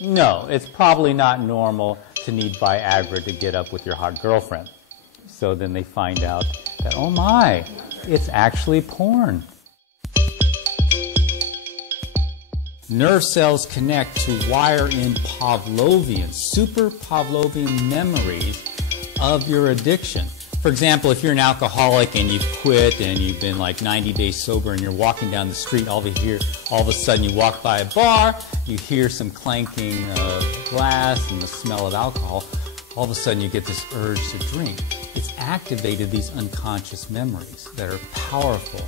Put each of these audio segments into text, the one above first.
No, it's probably not normal to need Viagra to get up with your hot girlfriend. So then they find out that, oh my, it's actually porn. Nerve cells connect to wire in Pavlovian, super Pavlovian memories of your addiction. For example, if you're an alcoholic and you've quit and you've been like 90 days sober and you're walking down the street, all of a sudden you walk by a bar, you hear some clanking of glass and the smell of alcohol, all of a sudden you get this urge to drink. It's activated these unconscious memories that are powerful.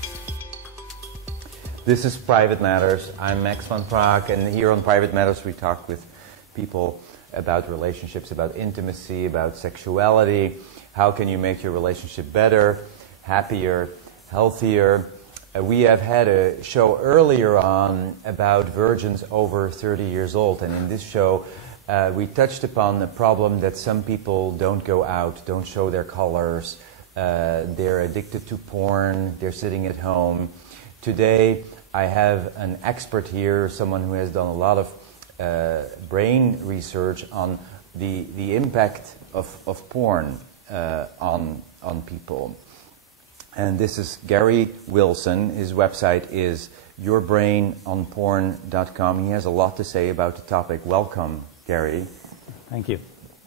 This is Private Matters. I'm Max van Praag, and here on Private Matters we talk with people about relationships, about intimacy, about sexuality. How can you make your relationship better, happier, healthier? We have had a show earlier on about virgins over 30 years old, and in this show we touched upon the problem that some people don't go out, don't show their colors, they're addicted to porn, they're sitting at home. Today I have an expert here, someone who has done a lot of brain research on the impact of porn on people. And this is Gary Wilson. His website is yourbrainonporn.com. He has a lot to say about the topic. Welcome, Gary. Thank you.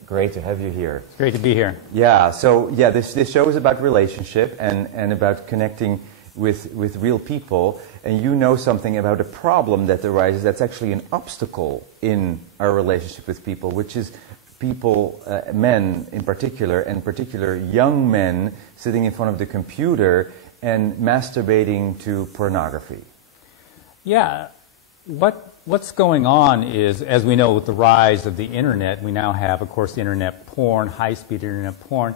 Great to have you here. It's great to be here. Yeah, so yeah, this show is about relationship and about connecting with real people. And you know something about a problem that arises that's actually an obstacle in our relationship with people, which is people, men in particular, and particular young men sitting in front of the computer and masturbating to pornography. Yeah, what's going on is, as we know with the rise of the internet, we now have, of course, internet porn, high-speed internet porn.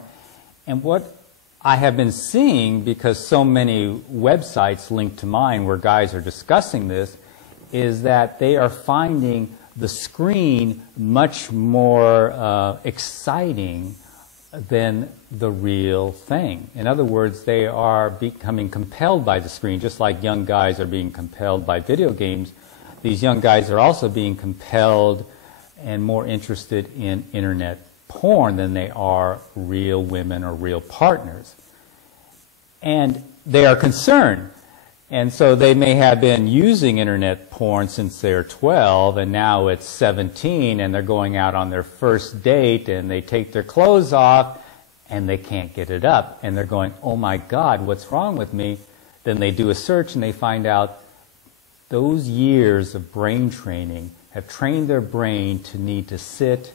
And what I have been seeing, because so many websites linked to mine where guys are discussing this, is that they are finding the screen much more exciting than the real thing. In other words, they are becoming compelled by the screen, just like young guys are being compelled by video games. These young guys are also being compelled and more interested in internet porn than they are real women or real partners. And they are concerned. And so they may have been using internet porn since they're 12, and now it's 17, and they're going out on their first date, and they take their clothes off, and they can't get it up. And they're going, oh my God, what's wrong with me? Then they do a search, and they find out those years of brain training have trained their brain to need to sit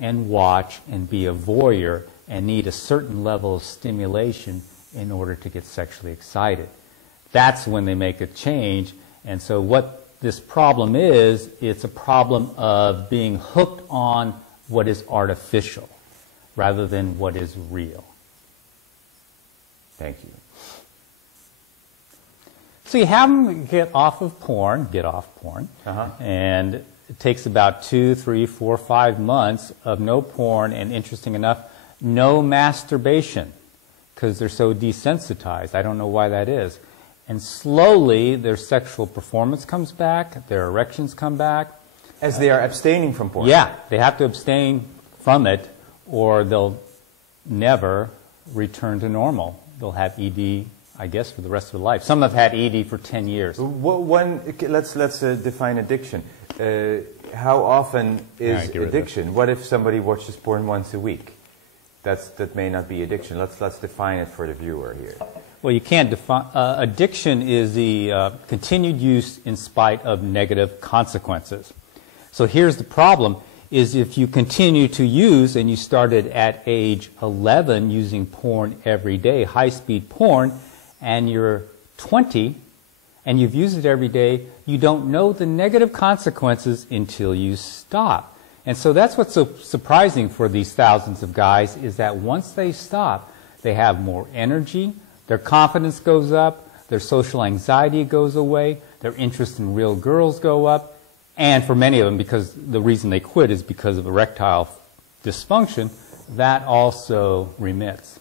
and watch and be a voyeur and need a certain level of stimulation in order to get sexually excited. That's when they make a change. And so what this problem is, it's a problem of being hooked on what is artificial rather than what is real. Thank you. So you have them get off porn, and it takes about 2, 3, 4, 5 months of no porn, and interesting enough, no masturbation, because they're so desensitized. I don't know why that is. And slowly, their sexual performance comes back, their erections come back. As they are abstaining from porn? Yeah, they have to abstain from it, or they'll never return to normal. They'll have ED, I guess, for the rest of their life. Some have had ED for 10 years. Let's define addiction. How often is addiction? What if somebody watches porn once a week? That may not be addiction. Let's define it for the viewer here. Well, you can't define... addiction is the continued use in spite of negative consequences. So here's the problem, is if you continue to use, and you started at age 11 using porn every day, high-speed porn, and you're 20, and you've used it every day, you don't know the negative consequences until you stop. And so that's what's so surprising for these thousands of guys, is that once they stop, they have more energy, their confidence goes up, their social anxiety goes away, their interest in real girls go up, and for many of them, because the reason they quit is because of erectile dysfunction, that also remits.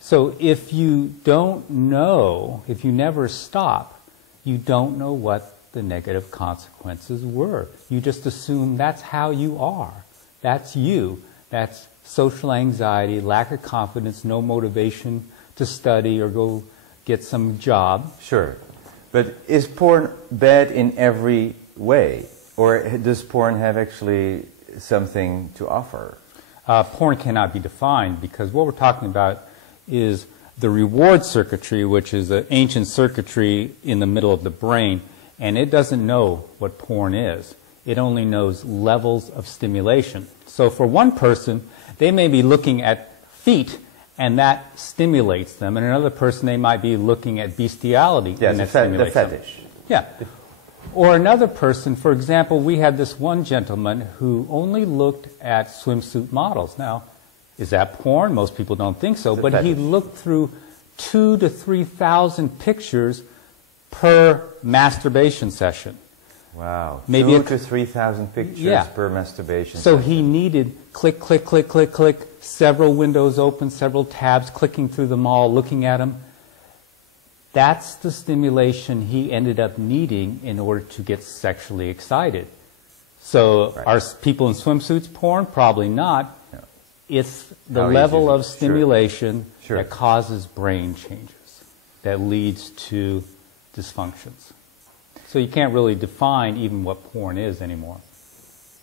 So if you don't know, if you never stop, you don't know what the negative consequences were. You just assume that's how you are. That's you. That's social anxiety, lack of confidence, no motivation to study or go get some job. Sure. But is porn bad in every way? Or does porn have actually something to offer? Porn cannot be defined because what we're talking about is the reward circuitry, which is an ancient circuitry in the middle of the brain, and it doesn't know what porn is. It only knows levels of stimulation. So for one person, they may be looking at feet, and that stimulates them. And another person, they might be looking at bestiality, and that stimulates the fetish. them. Yeah. Or another person, for example, we had this one gentleman who only looked at swimsuit models. Now, is that porn? Most people don't think so. But he looked through 2,000 to 3,000 pictures per masturbation session. Wow. Maybe 2,000 to 3,000 pictures per masturbation So session. he needed click, click, click, click, click, several windows open, several tabs, clicking through them all, looking at them. That's the stimulation he ended up needing in order to get sexually excited. So are people in swimsuits porn? Probably not. No. It's the level of stimulation that causes brain changes, that leads to dysfunctions. So you can't really define even what porn is anymore.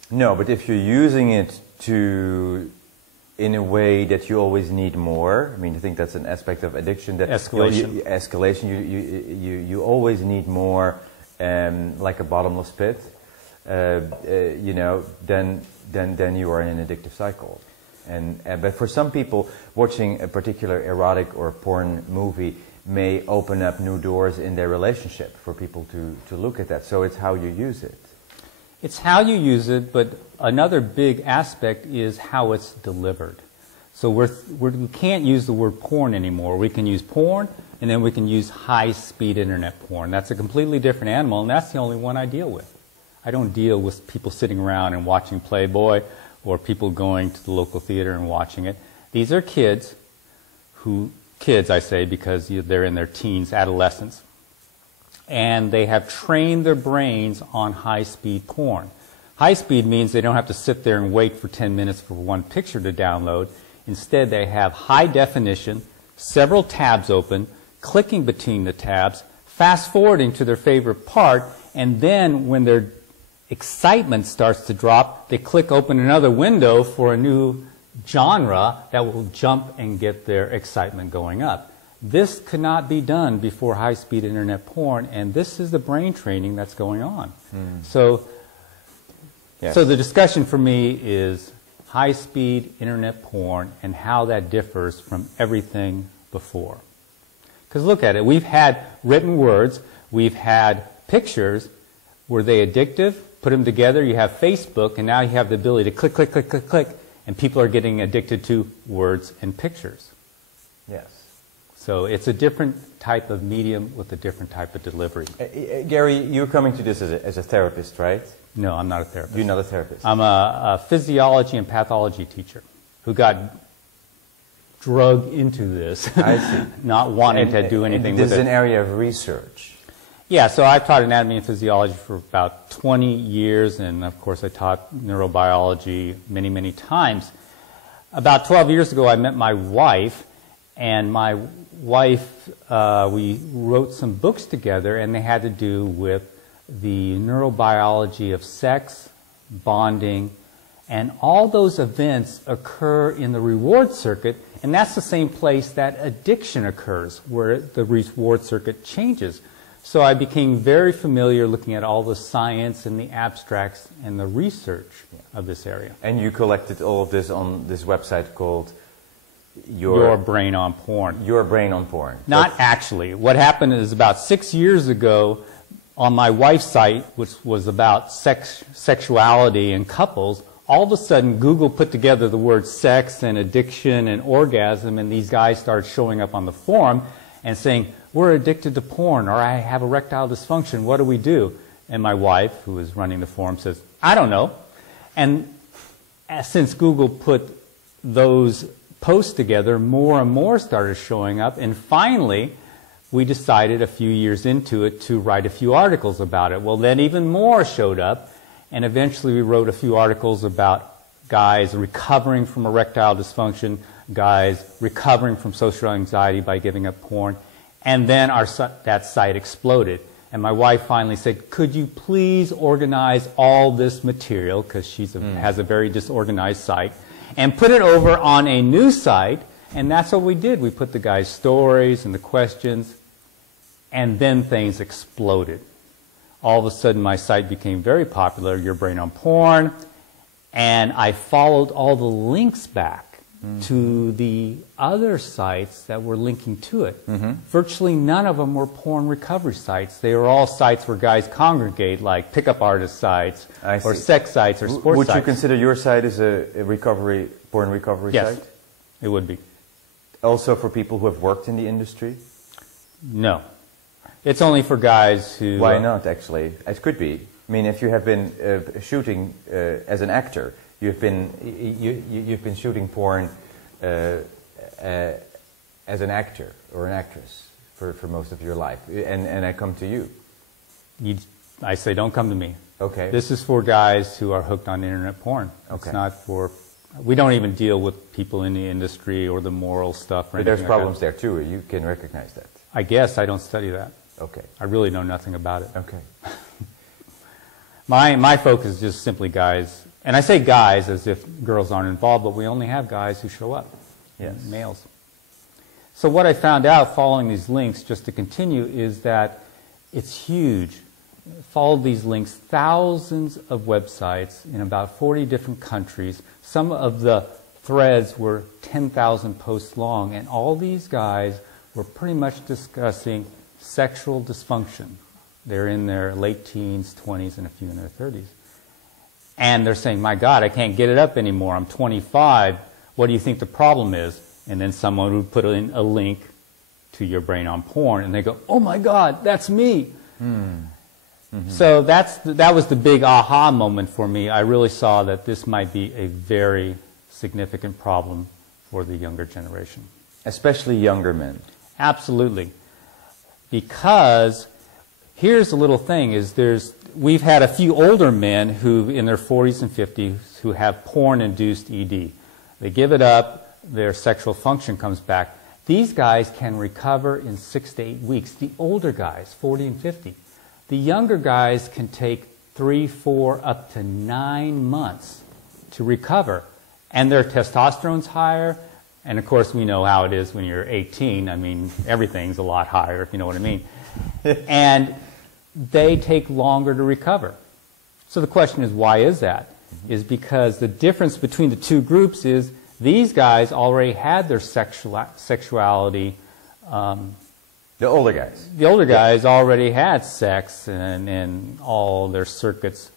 No, but if you're using it in a way that you always need more, I mean, I think that's an aspect of addiction. That escalation. You always need more, like a bottomless pit. You know, then you are in an addictive cycle. But for some people, watching a particular erotic or porn movie may open up new doors in their relationship for people to look at that. So it's how you use it. It's how you use it, but another big aspect is how it's delivered. So we can't use the word porn anymore. We can use porn, and then we can use high-speed internet porn. That's a completely different animal, and that's the only one I deal with. I don't deal with people sitting around and watching Playboy or people going to the local theater and watching it. These are kids I say because they're in their teens, adolescents, and they have trained their brains on high-speed porn. High-speed means they don't have to sit there and wait for 10 minutes for one picture to download. Instead, they have high definition, several tabs open, clicking between the tabs, fast-forwarding to their favorite part, and then when their excitement starts to drop, they click open another window for a new genre that will jump and get their excitement going up. This could not be done before high-speed internet porn, and this is the brain training that's going on. So the discussion for me is high-speed internet porn and how that differs from everything before. Because look at it. We've had written words. We've had pictures. Were they addictive? Put them together. You have Facebook, and now you have the ability to click, click, click, click, click, and people are getting addicted to words and pictures. Yes. So it's a different type of medium with a different type of delivery. Gary, you're coming to this as a therapist, right? No, I'm not a therapist. You're not a therapist. I'm a physiology and pathology teacher who got drugged into this. I see. Not wanting to do anything with it. This is an area of research. Yeah, so I've taught anatomy and physiology for about 20 years, and of course I taught neurobiology many, many times. About 12 years ago, I met my wife, and my wife, we wrote some books together, and they had to do with the neurobiology of sex, bonding, and all those events occur in the reward circuit, and that's the same place that addiction occurs, where the reward circuit changes. So I became very familiar looking at all the science and the abstracts and the research of this area. And you collected all of this on this website called Your Brain on Porn. Your Brain on Porn. Not actually. What happened is about 6 years ago on my wife's site, which was about sexuality and couples, all of a sudden Google put together the words sex and addiction and orgasm, and these guys started showing up on the forum and saying, we're addicted to porn, or I have erectile dysfunction, what do we do? And my wife, who is running the forum, says, I don't know. And since Google put those posts together, more and more started showing up, and finally, we decided a few years into it to write a few articles about it. Well, then even more showed up, and eventually we wrote a few articles about guys recovering from erectile dysfunction, guys recovering from social anxiety by giving up porn, and then that site exploded. And my wife finally said, could you please organize all this material, because she has a very disorganized site, and put it over on a new site. And that's what we did. We put the guys' stories and the questions, and then things exploded. All of a sudden, my site became very popular, Your Brain on Porn, and I followed all the links back to the other sites that were linking to it. Virtually none of them were porn recovery sites. They were all sites where guys congregate, like pickup artist sites, or sex sites, or sports sites. Would you consider your site as a porn recovery site? Yes, it would be. Also for people who have worked in the industry? No. It's only for guys who... Why not, actually? It could be. I mean, if you have been shooting as an actor, you've been shooting porn as an actor or an actress for most of your life, and I come to you. I say, don't come to me. Okay. This is for guys who are hooked on internet porn. Okay. It's not for... We don't even deal with people in the industry or the moral stuff. Or but there's like problems there too. You can recognize that. I guess I don't study that. Okay. I really know nothing about it. Okay. My focus is just simply guys, and I say guys as if girls aren't involved, but we only have guys who show up. Yes. Males. So what I found out following these links, just to continue, is that it's huge. Followed these links, thousands of websites in about 40 different countries. Some of the threads were 10,000 posts long, and all these guys were pretty much discussing sexual dysfunction. They're in their late teens, 20s, and a few in their 30s. And they're saying, my God, I can't get it up anymore. I'm 25. What do you think the problem is? And then someone would put in a link to Your Brain on Porn, and they go, oh my God, that's me. So that was the big aha moment for me. I really saw that this might be a very significant problem for the younger generation. Especially younger men. Absolutely. Because here's the little thing, is we've had a few older men who in their 40s and 50s who have porn-induced ED. They give it up, their sexual function comes back. These guys can recover in 6 to 8 weeks. The older guys, 40 and 50. The younger guys can take 3, 4, up to 9 months to recover. And their testosterone's higher. And of course, we know how it is when you're 18. I mean, everything's a lot higher, if you know what I mean. And they take longer to recover. So the question is, why is that? Is because the difference between the two groups is these guys already had their sexuality. The older guys. The older guys already had sex and all their circuits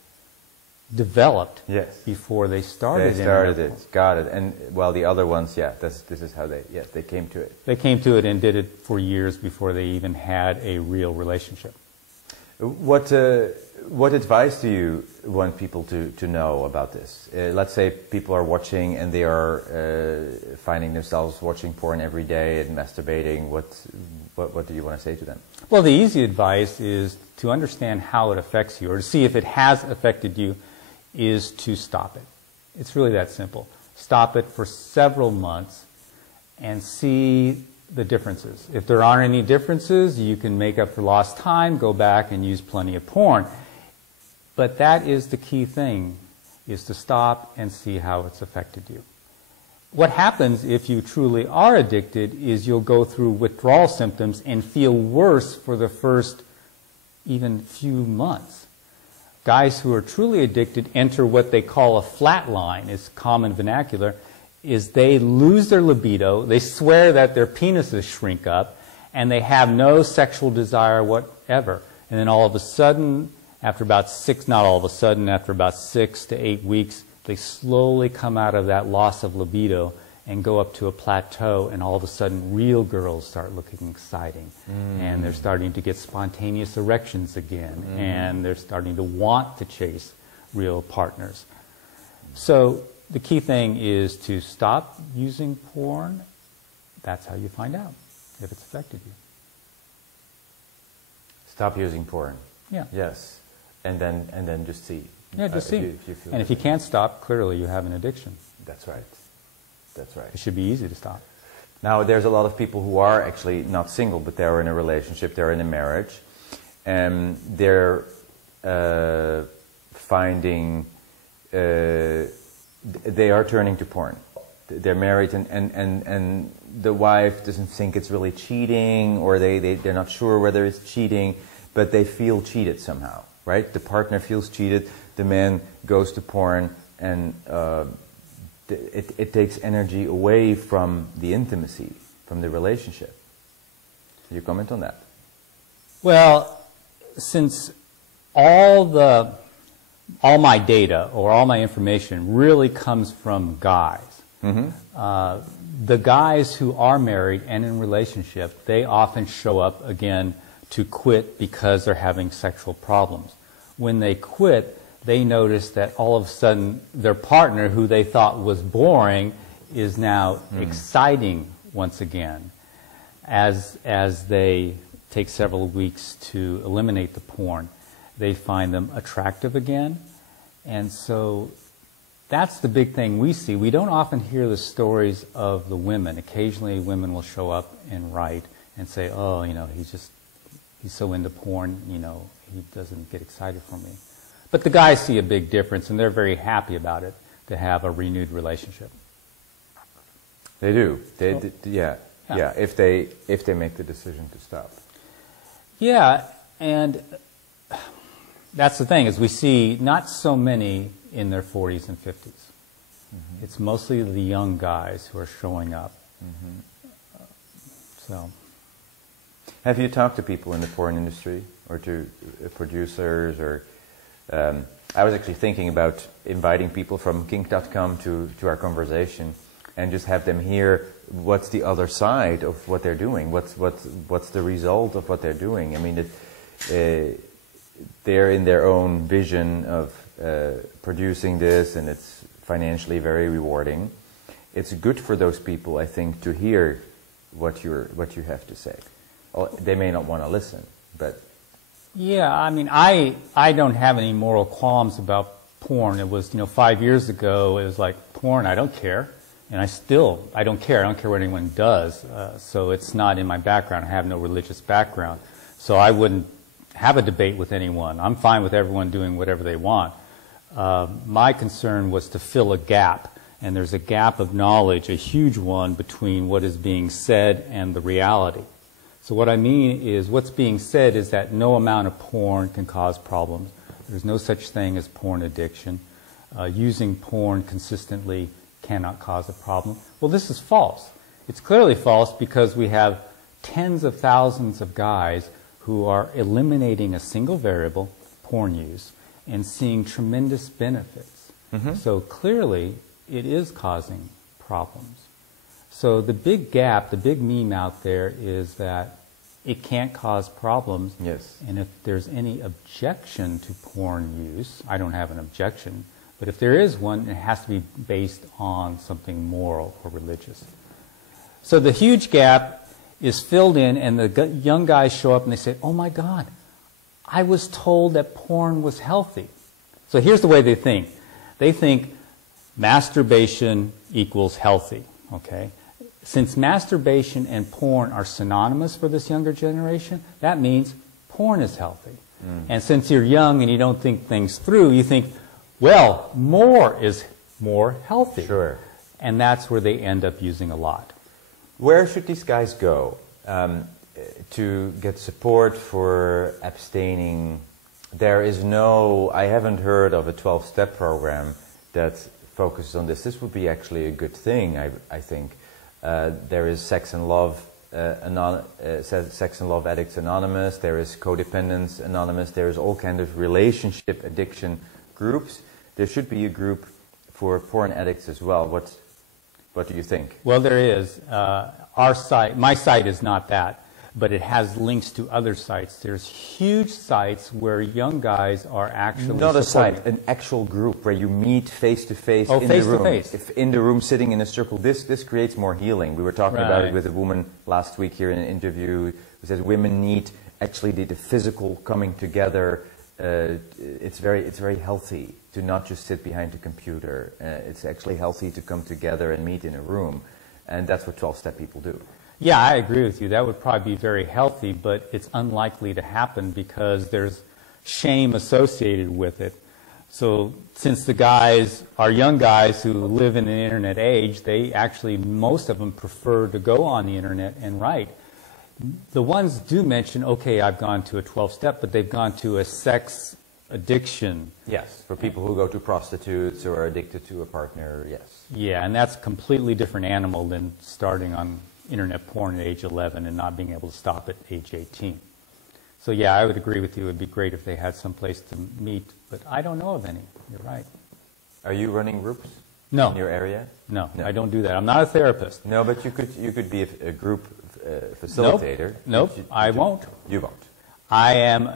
developed before they started. They started it, got it. And well, the other ones, this is how they came to it. They came to it and did it for years before they even had a real relationship. What advice do you want people to know about this? Let's say people are watching and they are finding themselves watching porn every day and masturbating. What do you want to say to them? Well, the easy advice is to understand how it affects you, or to see if it has affected you, is to stop it. It's really that simple. Stop it for several months and see the differences. If there aren't any differences, you can make up for lost time, go back and use plenty of porn. But that is the key thing, is to stop and see how it's affected you. What happens if you truly are addicted is you'll go through withdrawal symptoms and feel worse for the first even few months. Guys who are truly addicted enter what they call a flat line. It's common vernacular. Is they lose their libido, they swear that their penises shrink up, and they have no sexual desire whatever. And then all of a sudden, after about 6 to 8 weeks, they slowly come out of that loss of libido and go up to a plateau, and all of a sudden real girls start looking exciting. And they're starting to get spontaneous erections again, and they're starting to want to chase real partners. So the key thing is to stop using porn. That's how you find out if it's affected you. Stop using porn. Yeah. Yes. And then just see. Yeah, just see. If you feel and if you can't stop, clearly you have an addiction. That's right. That's right. It should be easy to stop. Now, there's a lot of people who are actually not single, but they're in a relationship, they're in a marriage, and they're finding, they are turning to porn. They're married and the wife doesn't think it's really cheating, or they're not sure whether it's cheating, but they feel cheated somehow, right? The partner feels cheated, the man goes to porn, and it takes energy away from the intimacy, from the relationship. Can you comment on that? Well, since all my data or all my information really comes from guys, the guys who are married and in relationship, they often show up again to quit because they're having sexual problems. When they quit, they notice that all of a sudden their partner, who they thought was boring, is now exciting once again. As they take several weeks to eliminate the porn, they find them attractive again. And so that's the big thing we see. We don't often hear the stories of the women. Occasionally women will show up and write and say, oh, you know, he's so into porn, you know, he doesn't get excited for me. But the guys see a big difference, and they're very happy about it, to have a renewed relationship. They do. Yeah. If they make the decision to stop. Yeah, and that's the thing, is we see not so many in their 40s and 50s. It's mostly the young guys who are showing up. So, have you talked to people in the porn industry, or to producers, or I was actually thinking about inviting people from kink.com to our conversation, and just have them hear what's the other side of what they're doing, what's the result of what they're doing. I mean, they're in their own vision of producing this, and it's financially very rewarding. It's good for those people, I think, to hear what you have to say. They may not want to listen, but yeah, I mean, I don't have any moral qualms about porn. It was, 5 years ago, it was like, porn, I don't care. And I don't care. I don't care what anyone does. So it's not in my background. I have no religious background. So I wouldn't have a debate with anyone. I'm fine with everyone doing whatever they want. My concern was to fill a gap. And there's a gap of knowledge, a huge one, between what is being said and the reality. So what I mean is, what's being said is that no amount of porn can cause problems. There's no such thing as porn addiction. Using porn consistently cannot cause a problem. Well, this is false. It's clearly false, because we have tens of thousands of guys who are eliminating a single variable, porn use, and seeing tremendous benefits. So clearly it is causing problems. So the big gap, the big meme out there is that it can't cause problems. Yes. And if there's any objection to porn use, I don't have an objection, but if there is one, it has to be based on something moral or religious. So the huge gap is filled in, and the young guys show up and they say, oh my God, I was told that porn was healthy. So here's the way they think. They think masturbation equals healthy, okay? Since masturbation and porn are synonymous for this younger generation, that means porn is healthy. And since you're young and you don't think things through, you think, well, more is more healthy. Sure. And that's where they end up using a lot. Where should these guys go to get support for abstaining? I haven't heard of a 12-step program that focuses on this. This would be actually a good thing, I think. There is Sex and Love Addicts Anonymous. There is Codependence Anonymous. There is all kinds of relationship addiction groups. There should be a group for porn addicts as well. What do you think? Well, there is. My site is not that, but it has links to other sites. There's huge sites where young guys are actually not a supporting. site, an actual group where you meet face to face in face the room. to face. If in the room, sitting in a circle, this creates more healing. We were talking about it with a woman last week here in an interview who says women need actually the physical coming together, it's very healthy to not just sit behind the computer. It's actually healthy to come together and meet in a room, and that's what 12-step people do. Yeah, I agree with you. That would probably be very healthy, but it's unlikely to happen because there's shame associated with it. So since the guys are young guys who live in an internet age, they actually, most of them prefer to go on the internet and write. The ones do mention, okay, I've gone to a 12-step, but they've gone to a sex addiction. Yes, for people who go to prostitutes or are addicted to a partner, yes. Yeah, and that's a completely different animal than starting on internet porn at age 11 and not being able to stop at age 18. So yeah, I would agree with you. It would be great if they had some place to meet, but I don't know of any. You're right. Are you running groups No. in your area? No, I don't do that. I'm not a therapist. No, but you could be a group facilitator. Nope, I won't. You won't. I am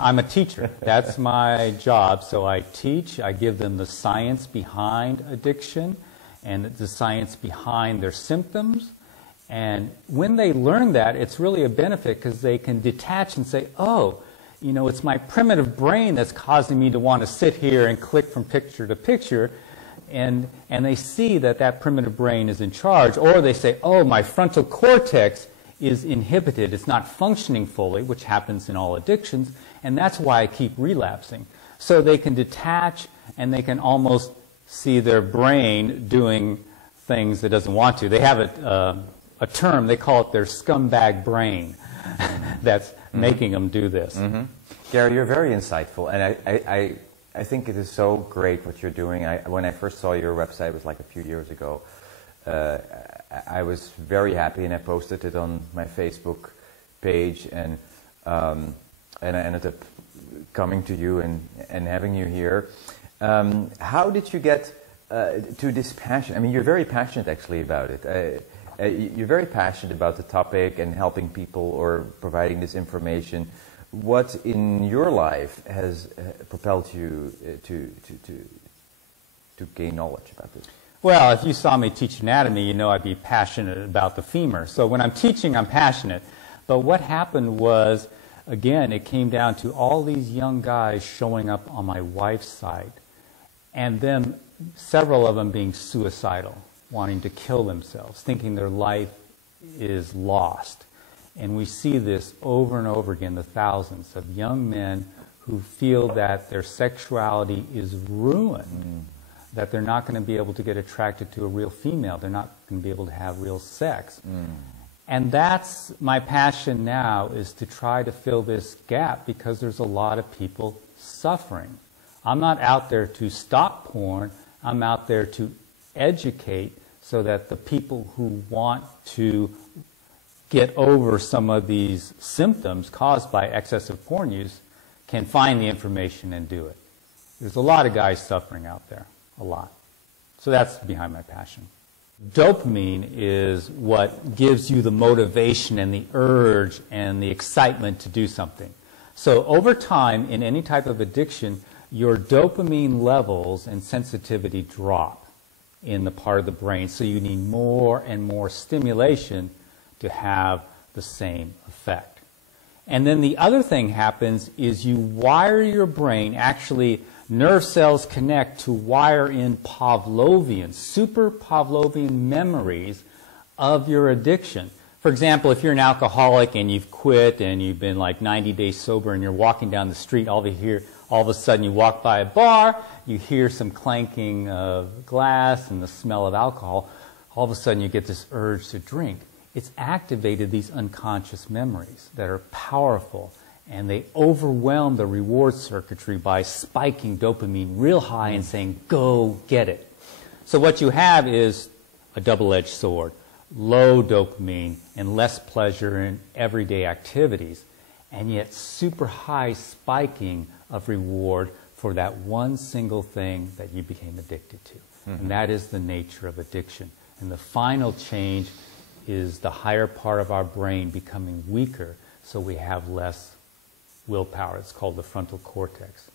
I'm a teacher. That's my job. So I teach. I give them the science behind addiction and the science behind their symptoms. And when they learn that, it's really a benefit because they can detach and say, oh, you know, it's my primitive brain that's causing me to want to sit here and click from picture to picture. And they see that that primitive brain is in charge. Or they say, oh, my frontal cortex is inhibited. It's not functioning fully, which happens in all addictions. And that's why I keep relapsing. So they can detach and they can almost see their brain doing things it doesn't want to. They have a term, they call it their scumbag brain that's making them do this. Gary, you're very insightful, and I think it is so great what you're doing. When I first saw your website, it was like a few years ago, I was very happy, and I posted it on my Facebook page, and I ended up coming to you and having you here. How did you get to this passion? I mean, you're very passionate actually about it. You're very passionate about the topic and helping people or providing this information. What in your life has propelled you to gain knowledge about this? Well, if you saw me teach anatomy, you know I'd be passionate about the femur. So when I'm teaching, I'm passionate. But what happened was, again, it came down to all these young guys showing up on my wife's site, and then several of them being suicidal, wanting to kill themselves, thinking their life is lost. And we see this over and over again, the thousands of young men who feel that their sexuality is ruined, that they're not going to be able to get attracted to a real female, they're not going to be able to have real sex. And that's my passion now, is to try to fill this gap because there's a lot of people suffering. I'm not out there to stop porn, I'm out there to educate so that the people who want to get over some of these symptoms caused by excessive porn use can find the information and do it. There's a lot of guys suffering out there, a lot. So that's behind my passion. Dopamine is what gives you the motivation and the urge and the excitement to do something. So over time, in any type of addiction, your dopamine levels and sensitivity drop in the part of the brain, so you need more and more stimulation to have the same effect. And then the other thing happens is you wire your brain, actually nerve cells connect to wire in Pavlovian, super Pavlovian memories of your addiction. For example, if you're an alcoholic and you've quit and you've been like 90 days sober and you're walking down the street, all of a sudden you walk by a bar, you hear some clanking of glass and the smell of alcohol, all of a sudden you get this urge to drink. It's activated these unconscious memories that are powerful, and they overwhelm the reward circuitry by spiking dopamine real high and saying, go get it. So what you have is a double-edged sword, low dopamine and less pleasure in everyday activities, and yet super high spiking of reward for that one single thing that you became addicted to. And that is the nature of addiction. And the final change is the higher part of our brain becoming weaker, so we have less willpower. It's called the frontal cortex.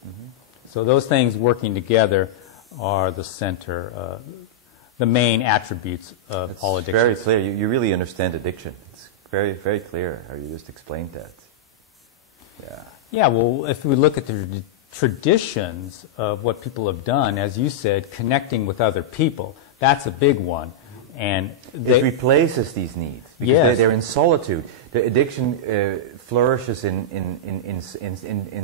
So those things working together are the center, the main attributes of all addictions. Very clear. You really understand addiction. It's very, very clear how you just explained that. Yeah. Yeah, well, if we look at the traditions of what people have done, as you said, connecting with other people, that's a big one. And it replaces these needs because yes. they're in solitude. The addiction flourishes in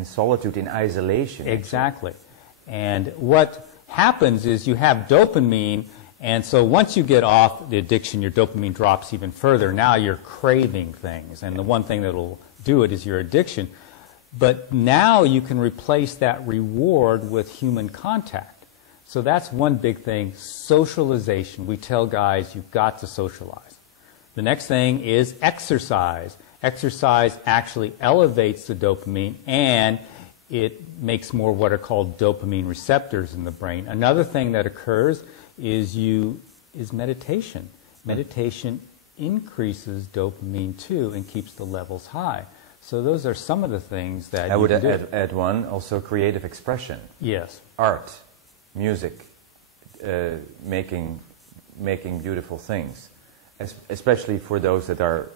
solitude, in isolation. Exactly. And what happens is you have dopamine, and so once you get off the addiction, your dopamine drops even further. Now you're craving things, and the one thing that will do it is your addiction. But now you can replace that reward with human contact. So that's one big thing, socialization. We tell guys you've got to socialize. The next thing is exercise. Exercise actually elevates the dopamine, and it makes more what are called dopamine receptors in the brain. Another thing that occurs is meditation. Meditation increases dopamine too and keeps the levels high. So those are some of the things that I would you can do. add one, also creative expression. Yes. Art, music, making beautiful things, especially for those that are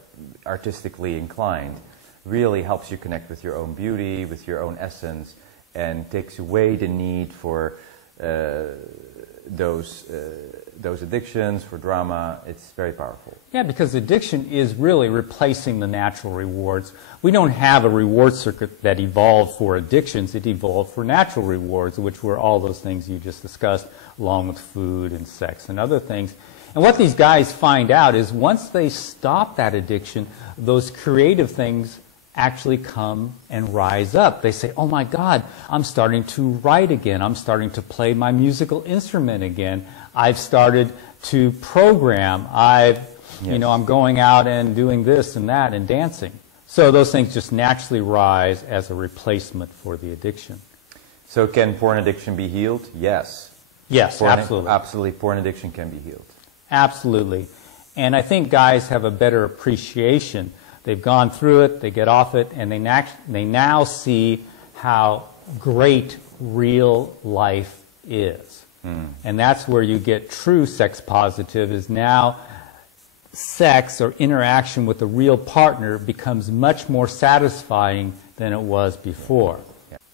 artistically inclined, really helps you connect with your own beauty, with your own essence, and takes away the need for those addictions, for drama. It's very powerful. Yeah, because addiction is really replacing the natural rewards. We don't have a reward circuit that evolved for addictions. It evolved for natural rewards, which were all those things you just discussed, along with food and sex and other things. And what these guys find out is once they stop that addiction, those creative things actually come and rise up. They say, oh my God, I'm starting to write again. I'm starting to play my musical instrument again. I've started to program. I'm going out and doing this and that and dancing. So those things just naturally rise as a replacement for the addiction. So can porn addiction be healed? Yes. Yes, absolutely. Absolutely, porn addiction can be healed. Absolutely. And I think guys have a better appreciation. They've gone through it, they get off it, and they now see how great real life is. And that's where you get true sex positive, is now sex or interaction with a real partner becomes much more satisfying than it was before.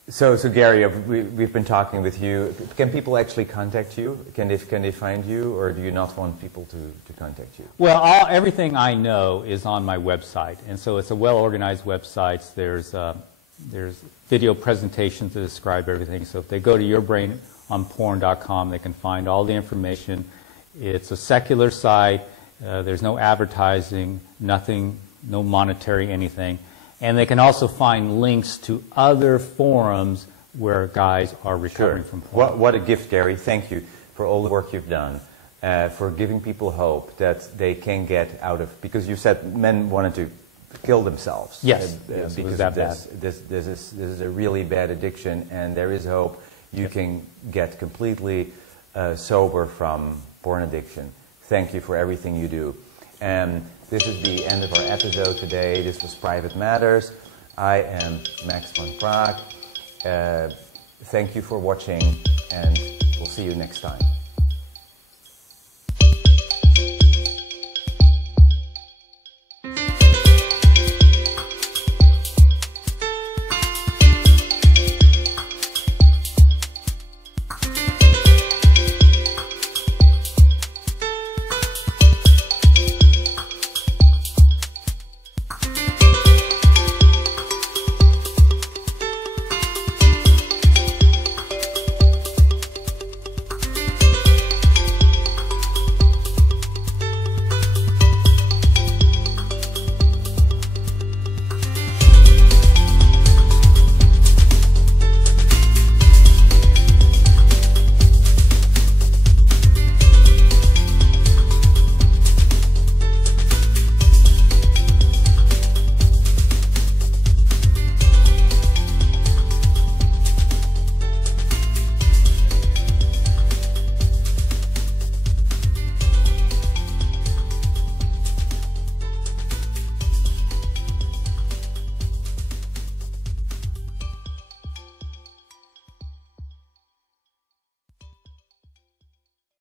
So Gary, we've been talking with you. Can people actually contact you? Can they find you, or do you not want people to contact you? Well, everything I know is on my website, and so it's a well-organized website. There's video presentations that describe everything. So if they go to yourbrainonporn.com, they can find all the information. It's a secular site. There's no advertising, nothing, no monetary anything. And they can also find links to other forums where guys are recovering from porn. What a gift, Gary. Thank you for all the work you've done, for giving people hope that they can get out of, because you said men wanted to kill themselves. Yes, because it was that bad. This is a really bad addiction, and there is hope. You can get completely sober from porn addiction. Thank you for everything you do. This is the end of our episode today. This was Private Matters. I am Max van Praag. Thank you for watching, and we'll see you next time.